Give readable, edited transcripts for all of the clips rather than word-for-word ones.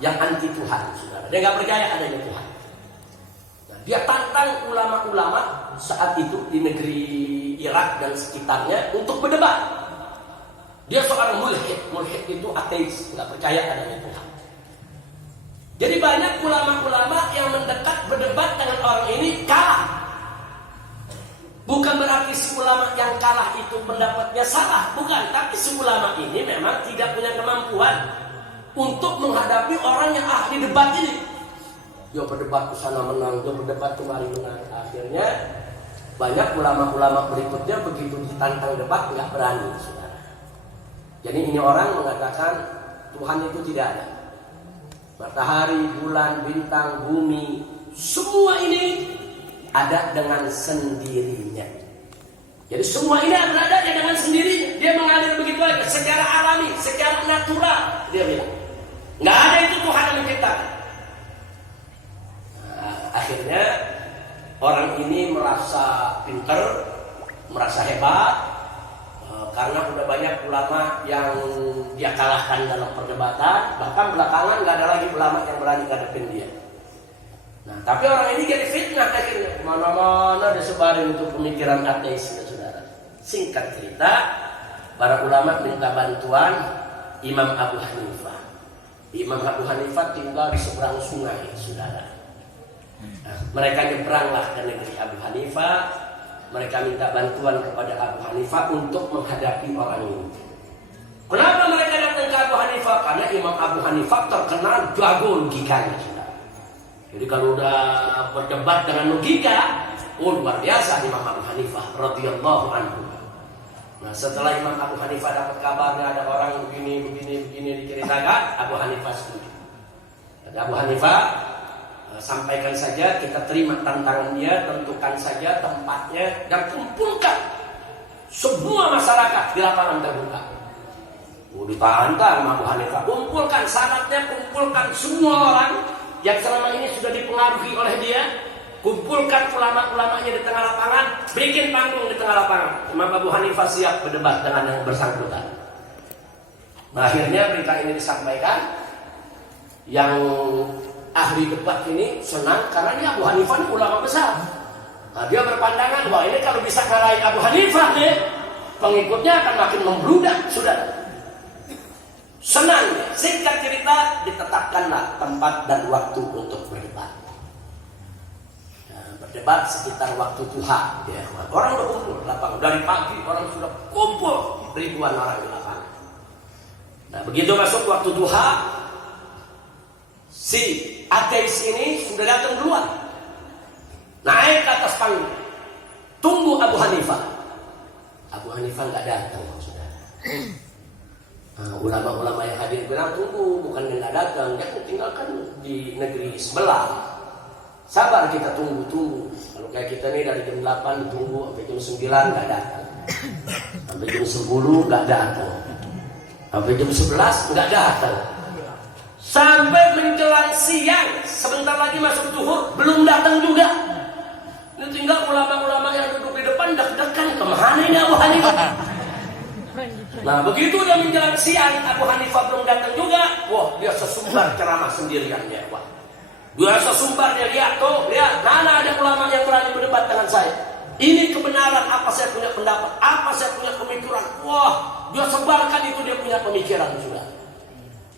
yang anti Tuhan, saudara. Dia nggak percaya adanya Tuhan. Nah, dia tantang ulama-ulama saat itu di negeri Irak dan sekitarnya untuk berdebat. Dia seorang mulhid. Mulhid itu ateis, nggak percaya adanya Tuhan. Jadi banyak ulama-ulama yang mendekat berdebat dengan orang ini, kalah. Bukan berarti si ulama yang kalah itu pendapatnya salah, bukan. Tapi si ulama ini memang tidak punya kemampuan untuk menghadapi orang yang ahli debat ini. Dia berdebat ke sana menang, dia berdebat kemari menang. Akhirnya banyak ulama-ulama berikutnya begitu ditantang debat nggak berani, saudara. Jadi ini orang mengatakan Tuhan itu tidak ada. Matahari, bulan, bintang, bumi, semua ini ada dengan sendirinya. Jadi semua ini ada dengan sendirinya. Dia mengalir begitu aja, secara alami, secara natural. Dia bilang, nggak ada itu Tuhan yang menciptakan. Nah, akhirnya orang ini merasa pintar, merasa hebat, karena udah banyak ulama yang dia kalahkan dalam perdebatan. Bahkan belakangan nggak ada lagi ulama yang berani ngadepin dia. Nah, tapi orang ini jadi fitnah akhirnya. Mana-mana disebarin untuk pemikiran ateis, saudara. Singkat cerita, para ulama minta bantuan Imam Abu Hanifah. Imam Abu Hanifah tinggal di seberang sungai, saudara. Nah, mereka nyebranglah ke negeri Abu Hanifah. Mereka minta bantuan kepada Abu Hanifah untuk menghadapi orang ini. Kenapa mereka datang ke Abu Hanifah? Karena Imam Abu Hanifah terkenal jago logikanya, saudara. Jadi kalau udah berdebat dengan logika, luar biasa Imam Abu Hanifah radhiyallahu anhu. Nah, setelah Imam Abu Hanifah dapat kabar ada orang begini diceritakan, Abu Hanifah setuju. Dan Abu Hanifah sampaikan saja, kita terima tantangan dia, tentukan saja tempatnya dan kumpulkan semua masyarakat di lapangan terbuka. Ditantang Abu Hanifah, kumpulkan syaratnya, kumpulkan semua orang yang selama ini sudah dipengaruhi oleh dia, kumpulkan ulama-ulamanya di tengah lapangan, bikin panggung di tengah lapangan. Imam Abu Hanifah siap berdebat dengan yang bersangkutan. Nah, akhirnya berita ini disampaikan. Yang ahli debat ini senang karena dia Abu Hanifah ini ulama besar. Nah, dia berpandangan bahwa ini kalau bisa ngalahin Abu Hanifah nih, pengikutnya akan makin membludak, saudara. Senang, singkat cerita ditetapkanlah tempat dan waktu untuk berdebat. Nah, berdebat sekitar waktu duha, ya. Orang udah kumpul lapangan dari pagi, orang sudah kumpul ribuan orang di lapangan. Nah, begitu masuk waktu duha, si ateis ini sudah datang duluan, naik ke atas panggung, tunggu Abu Hanifah. Abu Hanifah nggak datang, saudara. Nah, ulama-ulama yang hadir bilang tunggu, bukan dia nggak datang, dia tinggalkan di negeri sebelah. Sabar kita tunggu. Kalau kayak kita nih dari jam 8 tunggu sampai jam 9 nggak datang, sampai jam 10 nggak datang, sampai jam 11 nggak datang, sampai menjelang siang sebentar lagi masuk zuhur belum datang juga. Ini tinggal ulama-ulama yang duduk di depan deg-degan, kemana ini Abu Hanifah? Nah, begitu udah menjelang siang, Abu Hanifah belum datang juga. Wah, dia sesumbar ceramah sendirian ya, Wah. Dia sesumbar, dia lihat mana ada ulama yang berani berdebat dengan saya. Ini kebenaran, apa saya punya pendapat, apa saya punya pemikiran. Wah, dia sebarkan itu dia punya pemikiran juga.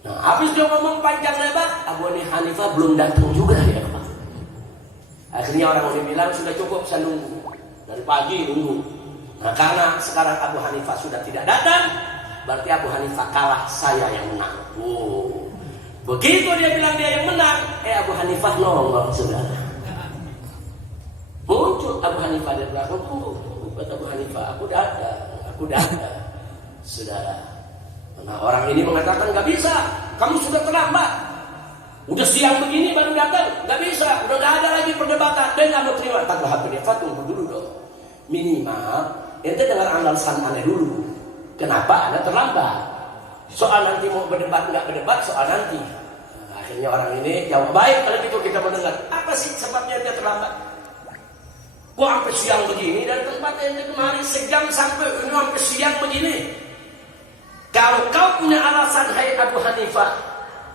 Nah, habis dia ngomong panjang lebar, Abu Hanifah belum datang juga ya, Pak. Akhirnya orang ini bilang sudah cukup, saya nunggu dari pagi nunggu. Nah, karena sekarang Abu Hanifah sudah tidak datang, berarti Abu Hanifah kalah, saya yang menang. Oh, begitu dia bilang dia yang menang, Abu Hanifah nongol, saudara. Muncul Abu Hanifah dari belakang, tunggu, kata Abu Hanifah, aku datang, saudara. Nah, orang ini mengatakan nggak bisa, kamu sudah terlambat, udah siang begini baru datang, nggak bisa, udah nggak ada lagi perdebatan, dan kamu terima. Tak Abu Hanifah, tunggu dulu dong, minimal ente dengar alasan aneh dulu. Kenapa Anda terlambat? Soal nanti mau berdebat nggak berdebat soal nanti. Nah, akhirnya orang ini jawab, baik kalau gitu kita mendengar. Apa sih sebabnya dia terlambat? Kok sampai siang begini dari tempat ente kemarin sejam sampai ini sampai siang begini? Kalau kau punya alasan, hai Abu Hanifah,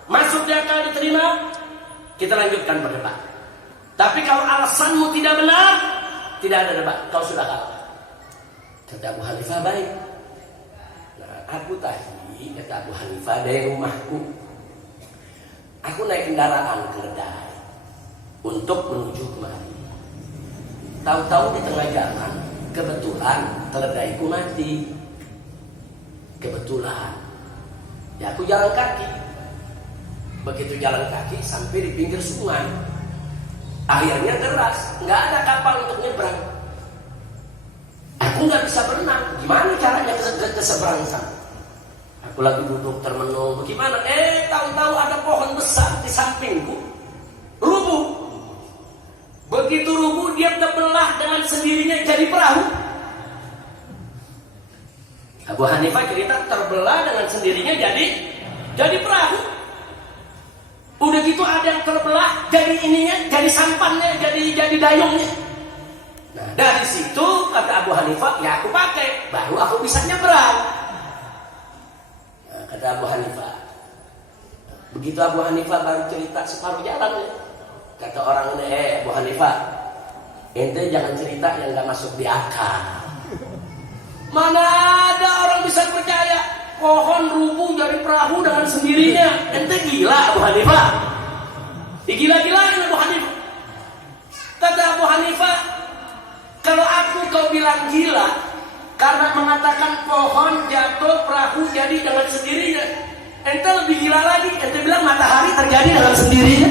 masuk di akal, diterima, kita lanjutkan berdebat. Tapi kalau alasanmu tidak benar, tidak ada debat, kau sudah kalah. Kata Abu Hanifah, baik. Nah, aku tadi, kata Abu Hanifah, dari rumahku, aku naik kendaraan keledai untuk menuju kemari. Tahu-tahu di tengah jalan, kebetulan keledaiku mati. Kebetulan, ya aku jalan kaki. Begitu jalan kaki sampai di pinggir sungai, akhirnya deras, nggak ada kapal untuk nyebrang. Aku nggak bisa berenang, gimana caranya ke seberang sana? Aku lagi duduk termenung, bagaimana? Tahu-tahu ada pohon besar di sampingku, rubuh. Begitu rubuh, dia terbelah dengan sendirinya jadi perahu. Abu Hanifah cerita terbelah dengan sendirinya jadi perahu. Udah gitu ada yang terbelah jadi ininya, jadi sampannya, jadi dayungnya. Nah, dari situ kata Abu Hanifah, ya aku pakai, baru aku bisa nyebrang. Nah, kata Abu Hanifah. Begitu Abu Hanifah baru cerita separuh jalan, kata orang ini, Abu Hanifah, ente jangan cerita yang gak masuk di akal. Mana ada orang bisa percaya pohon rubuh jadi perahu dengan sendirinya? Ente gila Abu Hanifah. Digila-gilain Abu Hanifah. Kata Abu Hanifah, kalau aku kau bilang gila karena mengatakan pohon jatuh perahu jadi dengan sendirinya, ente lebih gila lagi. Ente bilang matahari terjadi dengan sendirinya,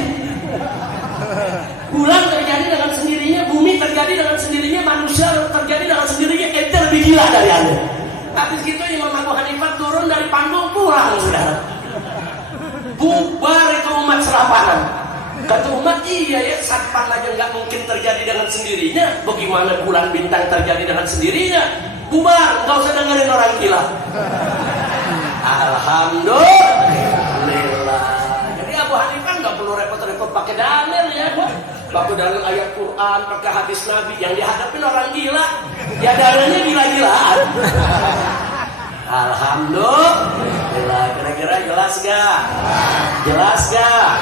bulan terjadi dengan sendirinya, bumi terjadi dengan sendirinya, manusia terjadi dengan sendirinya. Ente lebih gila dari anda. Habis gitu Imam Abu Hanifah turun dari panggung pulang, saudara. Bubar itu umat serapanan. Kata umat, iya ya, sampan aja nggak mungkin terjadi dengan sendirinya. Bagaimana bulan bintang terjadi dengan sendirinya? Bubar, nggak usah dengerin orang gila. Alhamdulillah. Jadi Abu Hanifah nggak perlu repot-repot pakai dalil ya, pakai dalil ayat Quran, pakai hadis Nabi. Yang dihadapin orang gila, ya dalilnya gila-gilaan. Alhamdulillah. Kira-kira jelas gak? Jelas gak?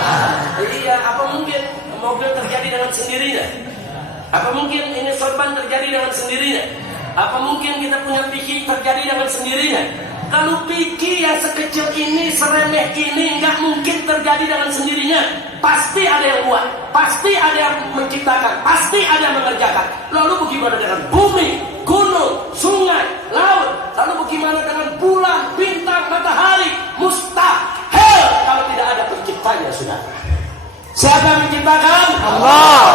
Iya. Apa mungkin mobil terjadi dengan sendirinya? Apa mungkin ini sorban terjadi dengan sendirinya? Apa mungkin kita punya pikir terjadi dengan sendirinya? Kalau pikir yang sekecil ini, seremeh ini, nggak mungkin terjadi dengan sendirinya. Pasti ada yang buat, pasti ada yang menciptakan, pasti ada yang mengerjakan. Lalu bagaimana dengan bumi, gunung, sungai, laut? Lalu bagaimana dengan bulan, bintang, matahari? Mustahil kalau tidak ada penciptanya, saudara. Siapa yang menciptakan? Allah.